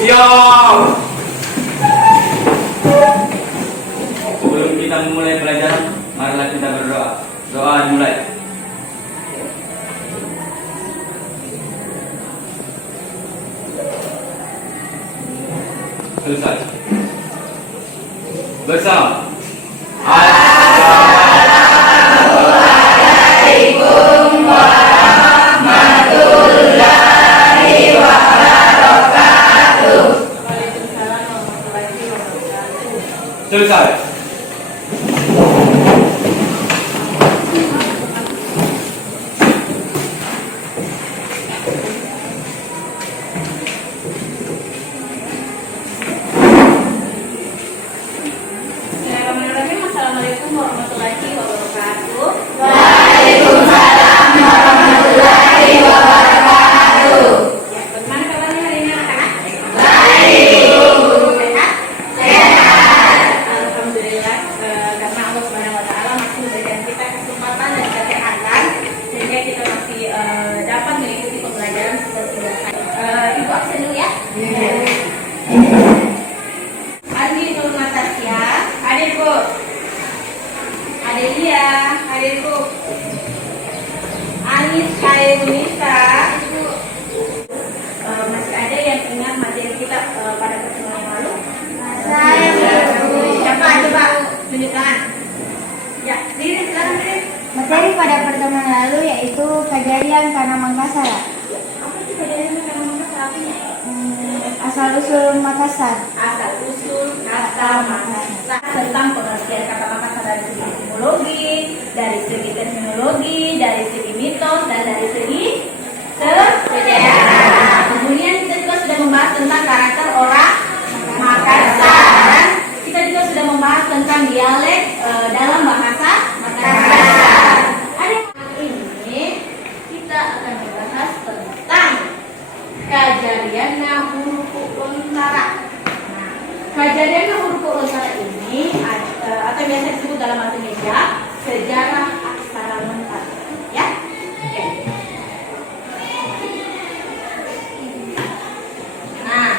Siap. Sebelum kita memulai pelajaran, marilah kita berdoa. Doa dimulai. Selesai. Bersama. Assalamualaikum warahmatullahi wabarakatuh. Waalaikumsalam warahmatullahi wabarakatuh. Selesai. Bismillahirrahmanirrahim. Assalamualaikum warahmatullahi wabarakatuh. Waalaikumsalam warahmatullahi wabarakatuh. Ya, bagaimana kabarnya hari ini anak-anak? Baik. Sehat? Alhamdulillah, karena Allah Subhanahu wa taala masih memberikan kita kesempatan dan kesehatan sehingga kita masih dapat mengikuti pembelajaran seperti biasa. Ibu absen dulu ya. Adi Nur Natasya, adikku. Adelia, adikku. Anis Kaimunisa, ibu. Masih ada yang ingat materi kita pada pertemuan yang lalu? Siapa? Coba tunjuk tangan. Ya, diri silakan diri. Materi pada pertemuan lalu yaitu kejadian karena Makassar. Apa sih kejadian karena Makassar artinya? Asal-usul Makassar. Asal usul kata Makassar, tentang pengertian kata Makassar dari segi etimologi, dari segi terminologi, dari segi mitos, dan dari segi sejarah. Kemudian kita juga sudah membahas tentang karakter orang Makassar. Kita juga sudah membahas tentang dialek dalam bahasa Makassar. Ada ini kita akan membahas tentang kejadiannya huruf lontara. Nah, kejadiannya huruf lontara ini atau biasa disebut dalam bahasa Indonesia sejarah aksara lontara. Ya, oke. Nah,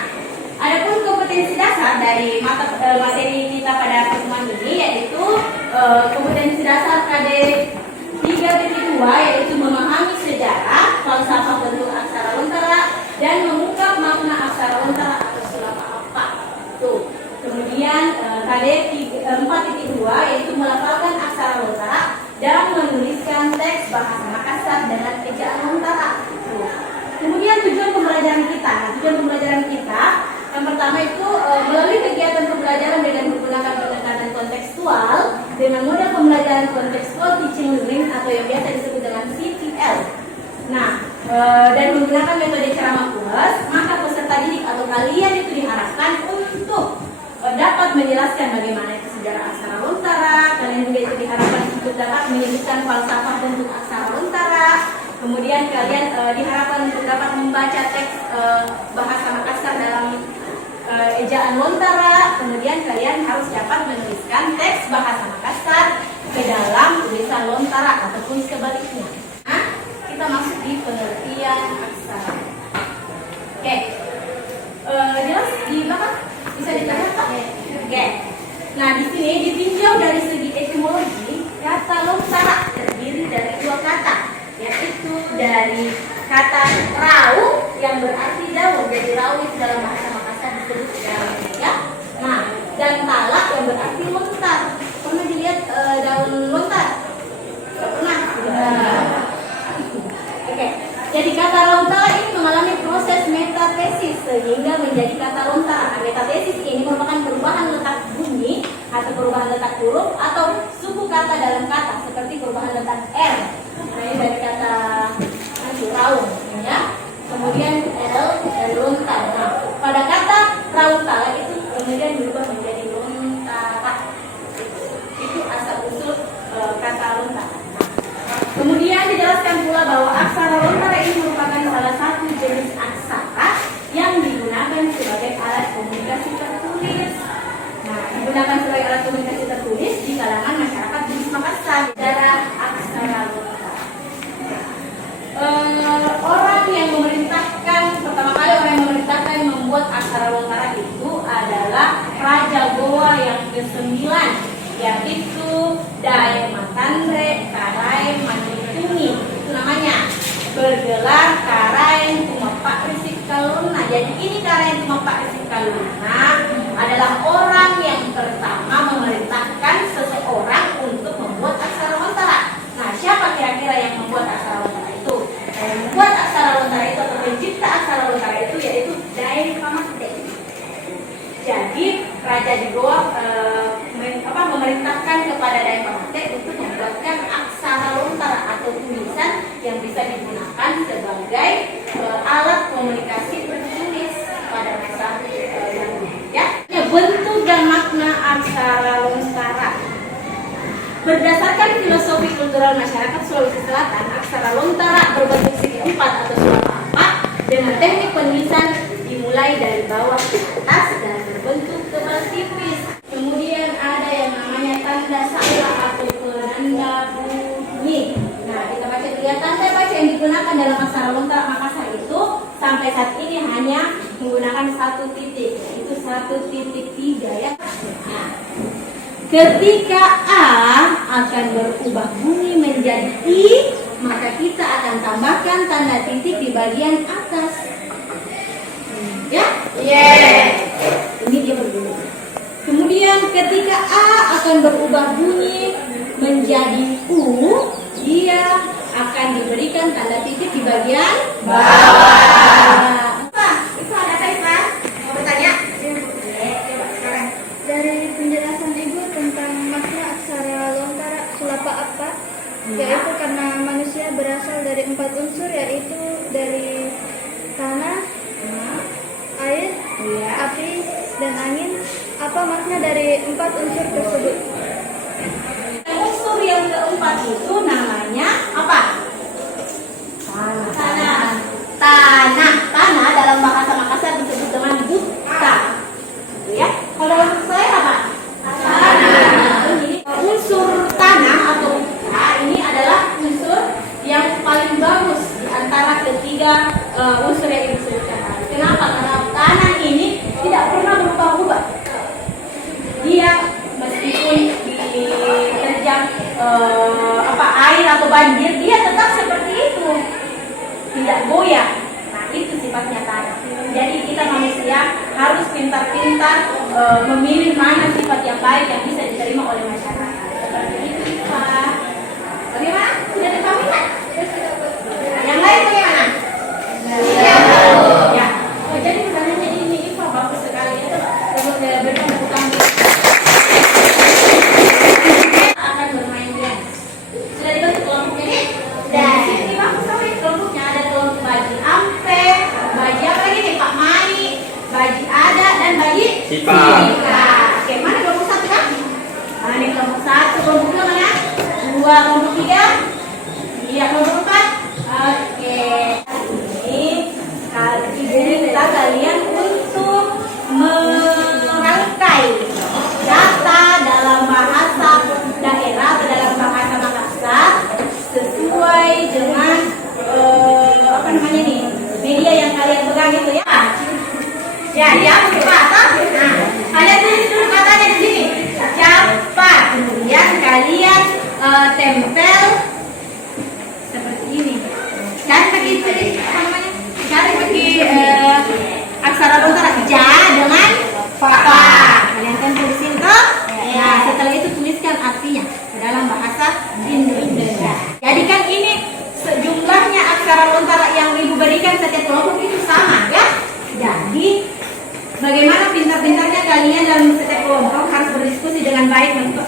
adapun kompetensi dasar dari materi kita pada pertemuan ini yaitu kompetensi dasar KD 3.2 yaitu memahami sejarah, falsafah bentuk aksara lontara dan mengungkap makna aksara lontara atau sulap apa. Tuh. Kemudian KD 4.2 yaitu melafalkan aksara lontara dan menuliskan teks bahasa Makassar dengan ejaan lontara. Tuh. Kemudian tujuan pembelajaran kita. Tujuan pembelajaran kita yang pertama itu melalui kegiatan pembelajaran dengan menggunakan pendekatan kontekstual dengan model pembelajaran kontekstual teaching learning atau yang biasa disebut dengan CTL. Nah, dan menggunakan metode ceramah puas, maka peserta didik atau kalian itu diharapkan untuk dapat menjelaskan bagaimana itu sejarah aksara lontara. Kalian juga itu diharapkan untuk dapat menyebutkan falsafah bentuk aksara lontara. Kemudian kalian diharapkan untuk dapat membaca teks bahasa Makassar dalam ejaan lontara. Kemudian kalian harus dapat menuliskan teks bahasa Makassar ke dalam tulisan lontara ataupun sebaliknya. Nah, kita masuk di pengertian aksara. Oke, jelas di belakang bisa dilihat Pak? Oke. Nah, di sini ditinjau dari segi etimologi, kata lontara terdiri dari dua kata, yaitu dari kata rau yang berarti daun. Jadi rau itu dalam bahasa Makassar disebut daun, ya. Nah, dan talak yang berarti lontar. Pernah dilihat daun lontar? Pernah? Oke. Jadi kata lontara ini mengalami proses metatesis sehingga menjadi kata lontara. Nah, metatesis ini merupakan perubahan letak bunyi atau perubahan letak huruf atau suku kata dalam kata seperti perubahan letak R. Nah, ini dari kata raung, ya. Kemudian L dan lontar. Nah, pada kata rauntara itu kemudian berubah menjadi lontara. Itu asal usul kata lontara. Kemudian dijelaskan pula bahwa aksara lontara ini merupakan salah satu jenis aksara yang digunakan sebagai alat komunikasi ke-9, yaitu Dae Matandre Karaeng Manituni. Itu namanya bergelar Karaeng Tumapak Risik Kaluna. Jadi ini Karaeng Tumapak Risik Kaluna adalah orang yang pertama memerintahkan seseorang untuk membuat aksara lontara. Nah, siapa kira-kira yang membuat aksara lontara itu? Yang membuat aksara lontara itu atau pencipta aksara lontara itu yaitu Dae Pamakte. Jadi Raja di Goa memerintahkan kepada Dae Pamakte untuk membuatkan aksara lontara atau tulisan yang bisa digunakan sebagai alat komunikasi bertulis pada masa dahulu. Ya, bentuk dan makna aksara lontara. Berdasarkan filosofi kultural masyarakat Sulawesi Selatan, aksara lontara berbentuk segi empat atau sulapa empat dengan teknik penulisan dimulai dari bawah ke atas dan berbentuk tebal tipis. Kemudian ada yang namanya tanda salah atau penanda bunyi. Nah, kita baca dulu ya, tanda baca yang digunakan dalam aksara lontara Makassar itu sampai saat ini hanya menggunakan satu titik, yaitu 1.3 ya. Nah, ketika A akan berubah bunyi menjadi I, maka kita akan tambahkan tanda titik di bagian atas. Ya? Ini dia berbunyi. Kemudian ketika A akan berubah bunyi menjadi U, dia akan diberikan tanda titik di bagian bawah. Itu ada apa, Ivan? Mau bertanya? Coba sekarang. Dari penjelasan Ibu tentang makna aksara lontara sulapa apa, yaitu karena manusia berasal dari 4 unsur, yaitu dari tanah, air, api, dan angin. Apa makna dari 4 unsur tersebut? Unsur yang keempat itu namanya apa? Tanah dalam bahasa Makassar disebut dengan buta. Ya. Kalau dalam saya apa? Tanah. Ini unsur tanah atau buta ini adalah unsur yang paling bagus di antara ketiga unsur yang disebutkan. Kenapa? Karena tanah ini tidak pernah berubah-ubah. Dia meskipun diterjang air atau banjir, dia tetap seperti itu, tidak goyah. Nah, itu sifatnya tanah. Jadi kita manusia harus pintar-pintar memilih mana sifat yang baik yang bisa diterima oleh masyarakat. Seperti itu, Pak. Bagaimana? Sudah dipahami kan? Yang lain bagaimana? Ya. Oh, jadi pertanyaannya ini, Iva, bagus sekali itu. Berikan utang. Akan bermain dance. Sudah dibentuk kelompoknya nih? Dan di sini bagus sekali kelompoknya. Ada kelompok Baji Ampe, Baji apa lagi nih? Pak Mai, Baji Ada, dan Baji Sipa. Oke, mana kelompok 1 kan? Nah, ini kelompok 1, kelompok 2 mana? 2, kelompok 3. Iya, kelompok 4. Oke. Ini minta kalian untuk merangkai data dalam bahasa daerah atau dalam bahasa Makassar sesuai dengan media yang kalian pegang itu ya. Ya, dia pakai kata. Nah, kalian tulis dulu katanya di sini. Cepat. Kemudian kalian tempel seperti ini. Cari pakai apa namanya? Cari pakai aksara lontara ja dengan pa. Kalian tempel di sini toh? Nah, setelah itu tuliskan artinya dalam bahasa Indonesia. Jadi kan ini sejumlahnya aksara lontara yang Ibu berikan setiap kelompok itu sama ya. Jadi bagaimana pintar-pintarnya kalian dalam setiap kelompok harus berdiskusi dengan baik untuk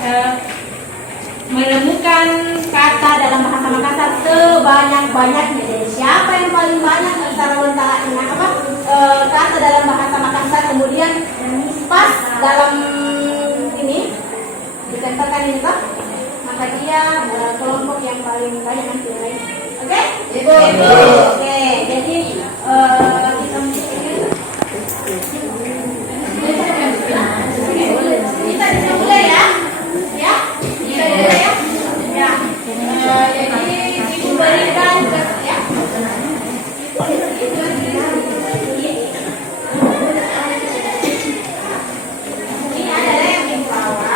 menemukan kata dalam bahasa Makassar sebanyak-banyaknya. Jadi siapa yang paling banyak aksara lontara kata dalam bahasa Makassar kemudian pas dalam ini ditempelkan ini toh, maka dia kelompok yang paling banyak nanti. Oke? Ibu. Oke, jadi kita bisa mulai ya. Ya? Kita mulai ya. Ya. Jadi Ibu berikan ya. Ini adalah yang di bawah.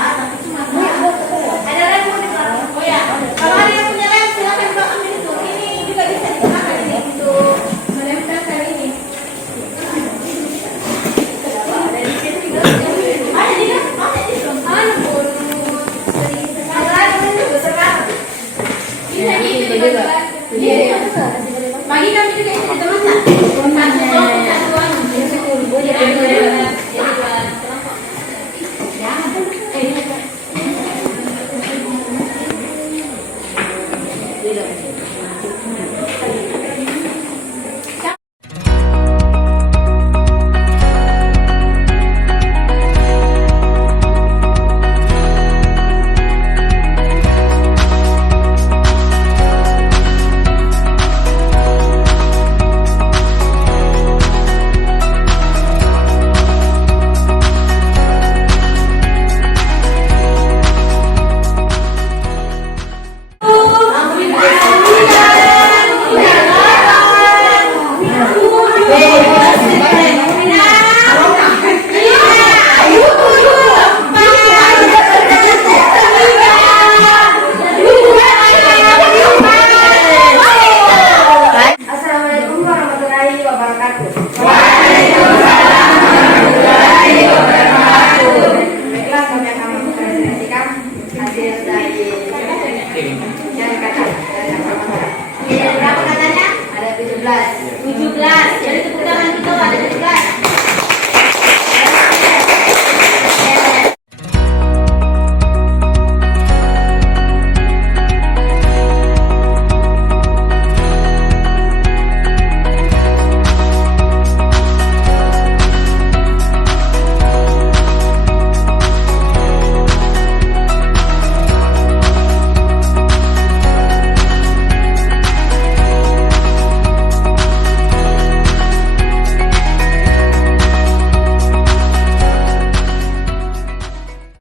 Assalamualaikum warahmatullahi wabarakatuh. Baiklah, kami akan mempresentasikan hasil dari yang kata dan kata. Berapa katanya? Ada 17. 17. Jadi tepuk tangan kita ada 17.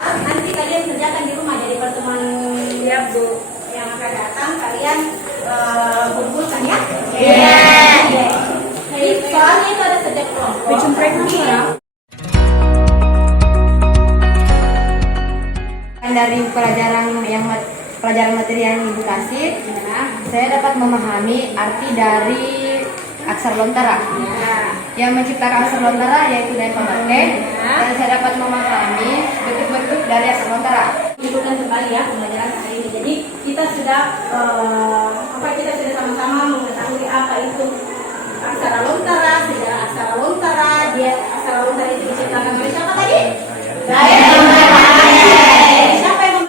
Nanti kalian kerjakan di rumah, jadi pertemuan yang akan datang kalian kumpulkan ya. Jadi soalnya itu ada setiap kelompok. Dari pelajaran materi yang Ibu kasih, saya dapat memahami arti dari aksara lontara. Yang menciptakan aksara lontara yaitu dari pemakai, dan saya dapat memahami bentuk-bentuk dari aksara lontara. Lanjutkan kembali ya pembelajaran hari ini. Jadi kita sudah sama-sama mengetahui apa itu aksara lontara, sejarah aksara lontara, aksara lontara itu diciptakan oleh siapa tadi? Siapa yang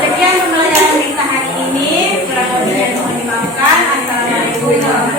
sekian pembelajaran kita hari ini. Kurang lebihnya mohon dimaafkan. Assalamualaikum warahmatullahi wabarakatuh.